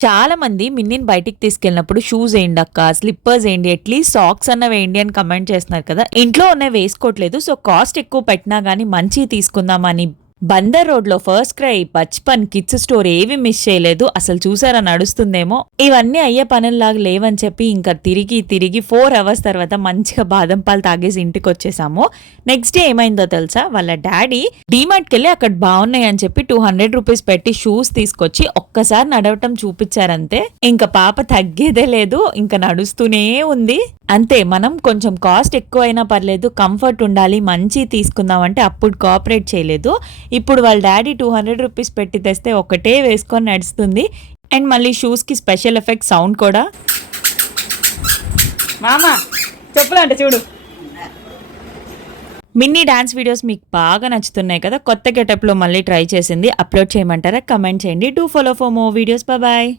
చాలా మంది మిన్నిని బయటికి తీసుకెళ్ళినప్పుడు షూస్ వేయండి అక్క స్లిప్పర్స్ వేయండి అట్లీస్ట్ సాక్స్ అన్న వేయండి అని కమెంట్ చేస్తున్నారు కదా. ఇంట్లో ఉన్న వేసుకోవట్లేదు సో కాస్ట్ ఎక్కువ పెట్టినా కానీ మంచి తీసుకుందామని బందర్ రోడ్లో first cry Bachpan kids store ఏవి మిస్ చేయలేదు. అసలు చూసారా నడుస్తుందేమో? ఇవన్నీ అయ్యే పనుల్లాగా లేవని చెప్పి ఇంకా తిరిగి తిరిగి ఫోర్ అవర్స్ తర్వాత మంచిగా బాదం పాలు తాగేసి ఇంటికి వచ్చేసాము నెక్స్ట్ డే ఏమైందో తెలుసా? వాళ్ళ డాడీ డీమార్ట్కి వెళ్ళి అక్కడ బాగున్నాయి అని చెప్పి టూ హండ్రెడ్ రూపీస్ పెట్టి షూస్ తీసుకొచ్చి ఒక్కసారి నడవటం చూపించారంతే. ఇంకా పాప తగ్గేదే లేదు. ఇంకా నడుస్తూనే ఉంది. అంతే మనం కొంచెం కాస్ట్ ఎక్కువైనా పర్లేదు కంఫర్ట్ ఉండాలి మంచి తీసుకుందాం అంటే అప్పుడు కోఆపరేట్ చేయలేదు. ఇప్పుడు వాళ్ళ డాడీ టూ హండ్రెడ్ రూపీస్ పెట్టి తెస్తే ఒకటే వేసుకొని నడుస్తుంది. అండ్ మళ్ళీ షూస్కి స్పెషల్ ఎఫెక్ట్ సౌండ్ కూడా. మామా చెప్పులంట చూడు. మిన్నీ డాన్స్ వీడియోస్ మీకు బాగా నచ్చుతున్నాయి కదా కొత్త గెటప్లో మళ్ళీ ట్రై చేసింది అప్లోడ్ చేయమంటారా? కమెంట్ చేయండి. Do follow for more videos bye